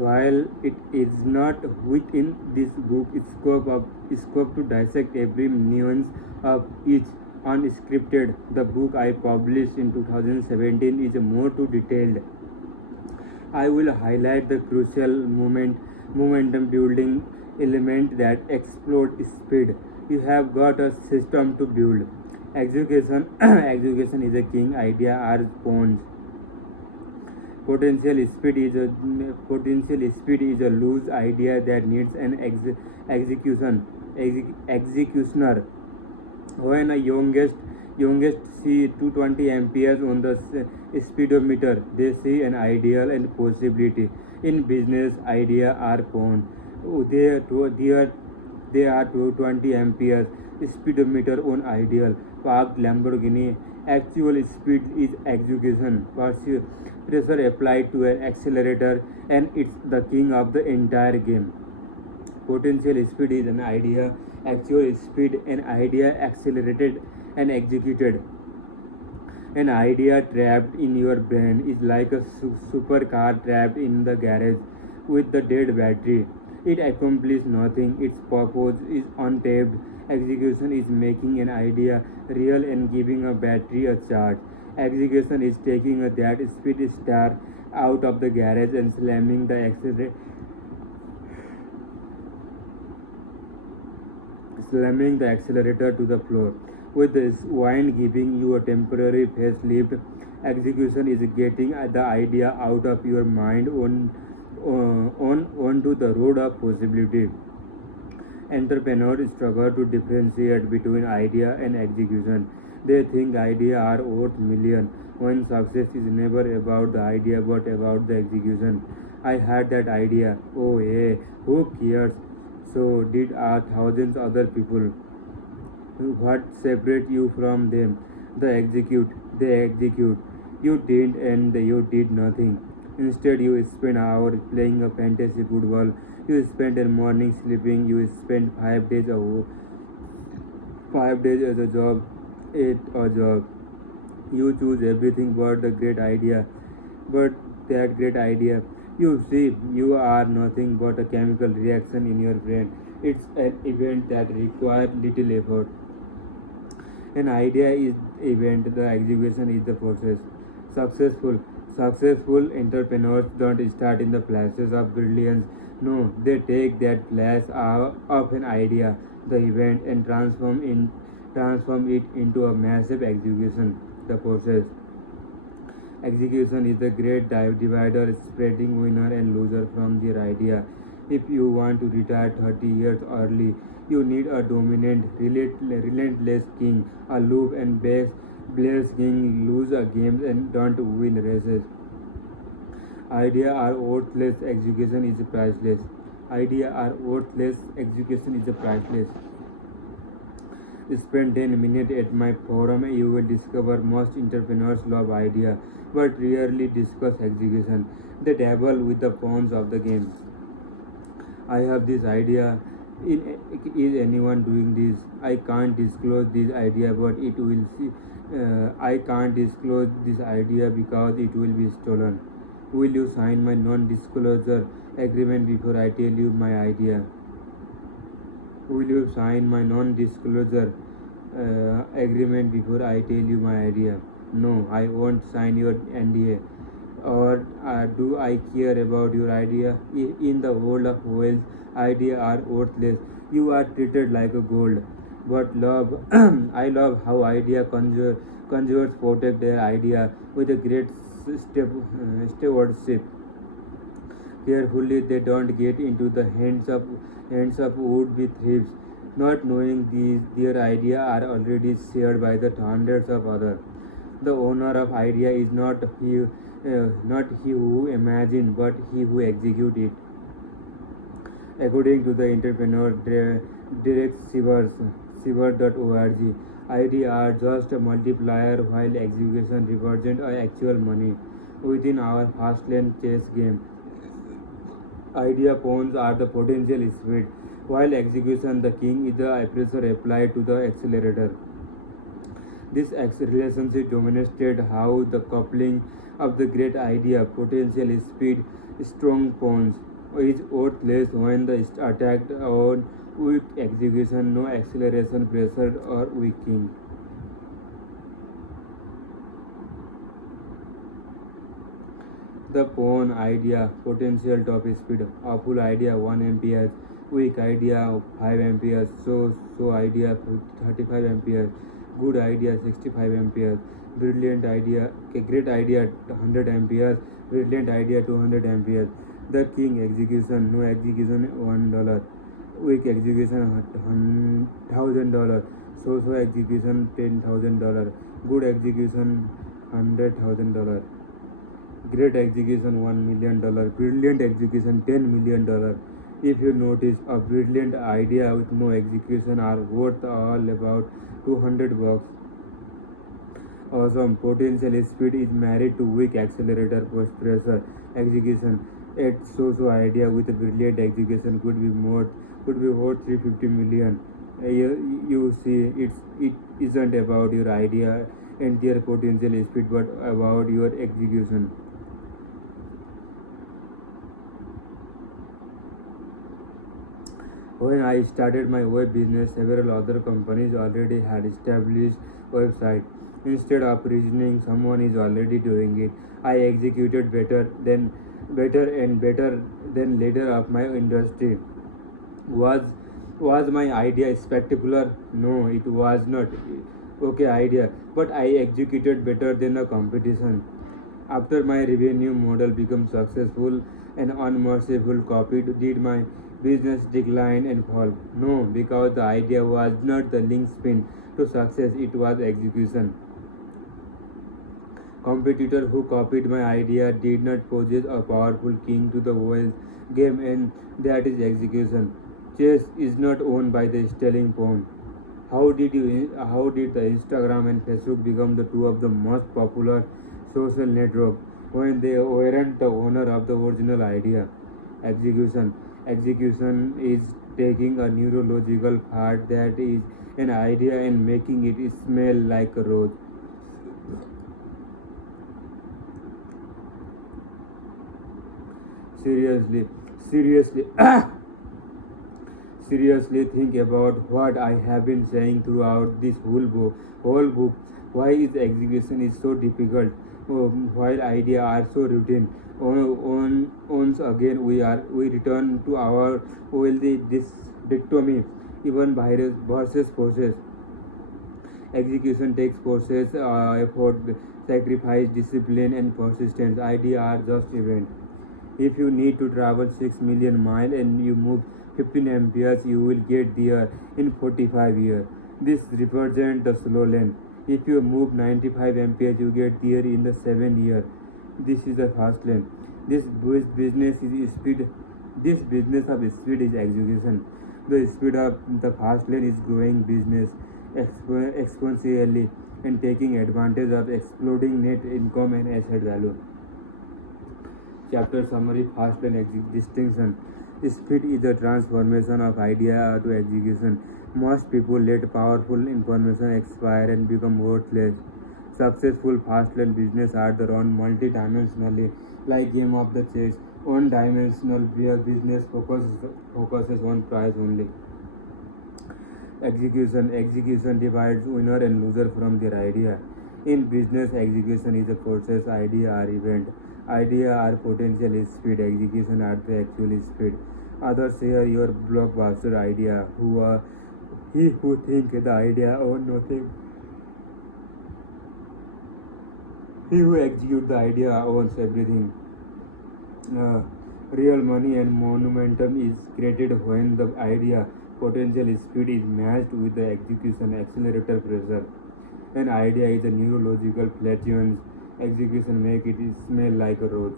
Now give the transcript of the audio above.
While it is not within this book's scope to dissect every nuance of each unscripted, the book I published in 2017 is more too detailed. I will highlight the crucial momentum building element that explode speed. You have got a system to build. Execution, execution is a king idea are pawns. Potential speed is a loose idea that needs an executioner. When a youngest see 220 amperes on the speedometer, they see an ideal and possibility. In business, idea are born. They are 220 amperes speedometer on ideal. Parked Lamborghini. Actual speed is execution. Pressure applied to an accelerator, and it's the king of the entire game. Potential speed is an idea, actual speed, an idea accelerated and executed. An idea trapped in your brain is like a supercar trapped in the garage with the dead battery. It accomplishes nothing, its purpose is untapped. Execution is making an idea real and giving a battery a charge. Execution is taking that speed star out of the garage and slamming the accelerator to the floor. With this wind giving you a temporary facelift, execution is getting the idea out of your mind onto the road of possibility. Entrepreneurs struggle to differentiate between idea and execution. They think ideas are worth millions when success is never about the idea but about the execution. I had that idea. Oh, hey, who cares? So did thousands other people. What separates you from them? They execute. You didn't and you did nothing. Instead, you spent hours playing a fantasy football. You spent a morning sleeping. You spent 5 days as a job, at a job. You choose everything but the great idea. But that great idea, you see, you are nothing but a chemical reaction in your brain. It's an event that requires little effort. An idea is event, the execution is the process. Successful successful entrepreneurs don't start in the flashes of brilliance. No, they take that flash of an idea, the event, and transform it into a massive execution. The process. Execution is the great divider spreading winner and loser from their idea. If you want to retire 30 years early, you need a dominant, relentless king, aloof and blaze king, lose a game and don't win races. Idea are worthless, execution is priceless. Idea are worthless, execution is priceless. Spend 10 minutes at my forum, you will discover most entrepreneurs love idea but rarely discuss execution. They dabble with the pawns of the game. I have this idea. Is anyone doing this? I can't disclose this idea, but it will see. I can't disclose this idea because it will be stolen. Will you sign my non-disclosure agreement before I tell you my idea? Will you sign my non-disclosure agreement before I tell you my idea? No, I won't sign your NDA. Or do I care about your idea? In the world of wealth, ideas are worthless. You are treated like a gold. But love, I love how conjurers protect their idea with a great stewardship. Carefully, they don't get into the hands of would-be thieves, not knowing their idea are already shared by the hundreds of others. The owner of idea is not he who imagine, but he who execute it. According to the entrepreneur Derek Sivers.org, idea are just a multiplier while execution represent actual money. Within our fast lane chess game, idea pawns are the potential speed, while execution the king is the pressure applied to the accelerator. This relationship demonstrated how the coupling of the great idea. Potential speed, strong pawns is worthless when the attacked on weak execution, no acceleration, pressure or weakening. The pawn idea, potential top speed, awful idea 1 amperes, weak idea 5 amperes, so idea 35 amperes, good idea 65 amperes, brilliant idea, okay, great idea 100 amperes, brilliant idea 200 amperes. The king execution, no execution $1, weak execution $1,000, so execution $10,000, good execution $100,000. Great execution $1 million, brilliant execution $10 million. If you notice, a brilliant idea with no execution are worth all about $200. Awesome potential speed is married to weak accelerator post pressure execution. At so idea with a brilliant execution could be worth 350 million. You see, it isn't about your idea entire potential speed, but about your execution. When I started my web business, several other companies already had established website. Instead of reasoning someone is already doing it, I executed better than leader of my industry. Was was my idea spectacular? No, it was not. Okay idea, but I executed better than the competition. After my revenue model became successful and unmerciful copied, did my business decline and fall? No, because the idea was not the linchpin to success, it was execution. Competitor who copied my idea did not possess a powerful king to the world game, and that is execution. Chess is not owned by the stealing pawn. How did the Instagram and Facebook become the two of the most popular social network when they weren't the owner of the original idea? Execution. Execution is taking a neurological part that is an idea and making it smell like a rose. Seriously, seriously, seriously think about what I have been saying throughout this whole book. Why is execution is so difficult, while ideas are so routine? Once again, we return to our wealthy this dichotomy, even virus versus process. Execution takes process, effort, sacrifice, discipline, and persistence. Ideas are just events. If you need to travel 6 million miles and you move 15 amperes, you will get there in 45 years. This represents the slow lane. If you move 95 amperes, you get there in the 7 years. This is the fast lane. Business is speed. This business of speed is execution. The speed of the fast lane is growing business exponentially and taking advantage of exploding net income and asset value. Chapter summary. Fast and distinction. Speed is the transformation of idea to execution. Most people let powerful information expire and become worthless. Successful fast lane business are the run multi-dimensionally, like game of the chess. One dimensional where business focuses on price only. Execution divides winner and loser from their idea. In business, execution is a process, idea or event. Idea are potential speed, execution are the actual speed. Others share your blockbuster idea, he who think the idea own nothing. He who execute the idea owns everything. Uh, Real money and momentum is created when the idea potential speed is matched with the execution accelerator pressure. An idea is a neurological flatulence. Execution make it smell like a rose.